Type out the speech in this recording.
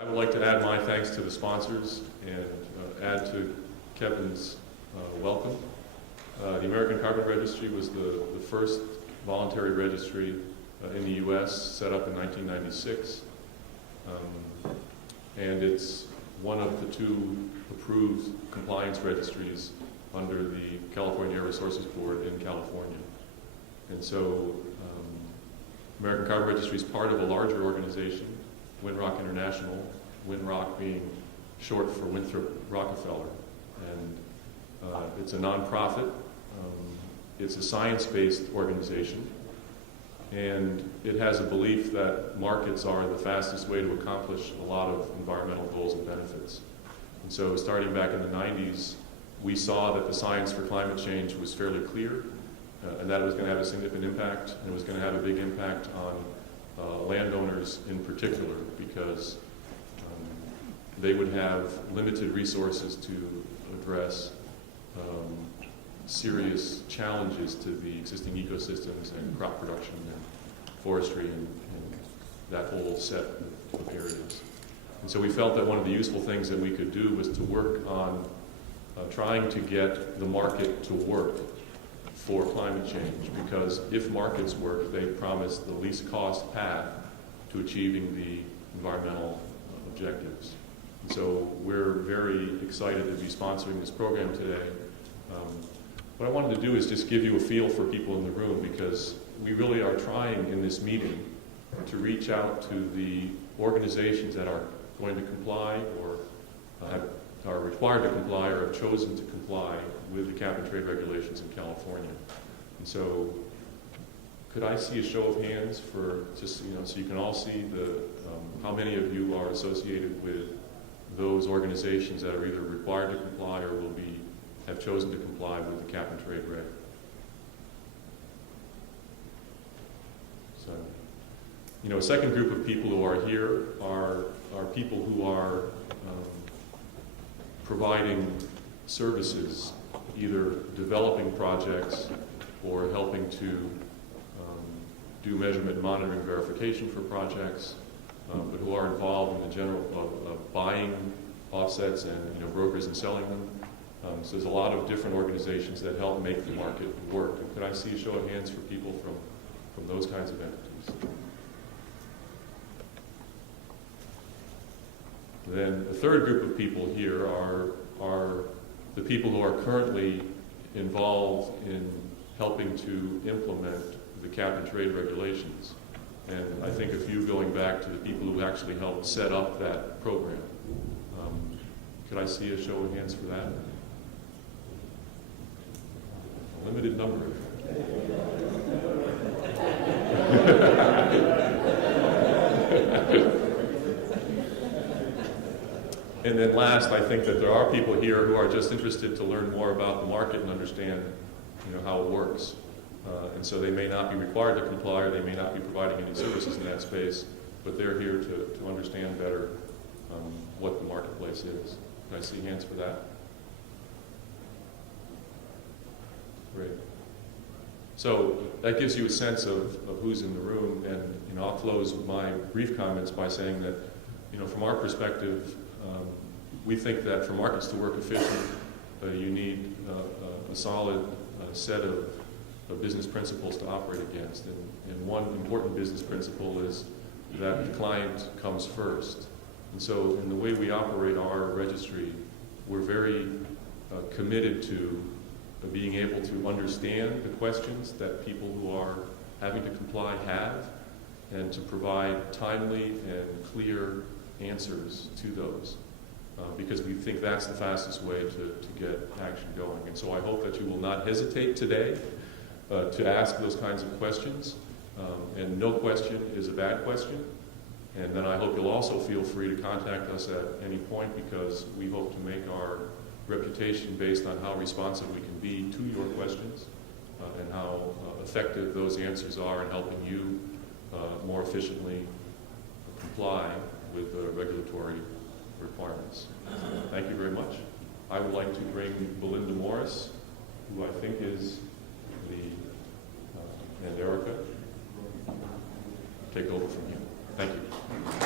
I would like to add my thanks to the sponsors and add to Kevin's welcome. The American Carbon Registry was the first voluntary registry in the U.S. set up in 1996. And it's one of the two approved compliance registries under the California Air Resources Board in California. And so American Carbon Registry is part of a larger organization, Winrock International, Winrock being short for Winthrop Rockefeller. And it's a nonprofit. It's a science-based organization. And it has a belief that markets are the fastest way to accomplish a lot of environmental goals and benefits. And so starting back in the 90s, we saw that the science for climate change was fairly clear, and that it was going to have a significant impact, and it was going to have a big impact on landowners in particular, because they would have limited resources to address serious challenges to the existing ecosystems and crop production and forestry and that whole set of areas. And so we felt that one of the useful things that we could do was to work on trying to get the market to work for climate change, because if markets work, they promise the least cost path to achieving the environmental objectives. And so we're very excited to be sponsoring this program today. What I wanted to do is just give you a feel for people in the room, because we really are trying in this meeting to reach out to the organizations that are going to comply or are required to comply or have chosen to comply with the Cap-and-Trade regulations in California. And so could I see a show of hands for just, so you can all see how many of you are associated with those organizations that are either required to comply or have chosen to comply with the Cap-and-Trade reg. So, a second group of people who are here are people who are providing services, either developing projects or helping to do measurement, monitoring, verification for projects, but who are involved in the general of buying offsets and brokers and selling them. So there's a lot of different organizations that help make the market work. And could I see a show of hands for people from those kinds of entities? Then the third group of people here are the people who are currently involved in helping to implement the Cap-and-Trade regulations. And I think a few going back to the people who actually helped set up that program. Could I see a show of hands for that? A limited number of And then last, I think that there are people here who are just interested to learn more about the market and understand how it works. And so they may not be required to comply, or they may not be providing any services in that space, but they're here to understand better what the marketplace is. Can I see hands for that? Great. So that gives you a sense of who's in the room, and I'll close my brief comments by saying that from our perspective, we think that for markets to work efficiently, you need a solid set of business principles to operate against. And one important business principle is that the client comes first. And so in the way we operate our registry, we're very committed to being able to understand the questions that people who are having to comply have, and to provide timely and clear answers to those. Because we think that's the fastest way to get action going. And so I hope that you will not hesitate today to ask those kinds of questions. And no question is a bad question. And then I hope you'll also feel free to contact us at any point, because we hope to make our reputation based on how responsive we can be to your questions and how effective those answers are in helping you more efficiently comply with the regulatory requirements. Thank you very much. I would like to bring Belinda Morris, who I think is and Erica, take over from you. Thank you.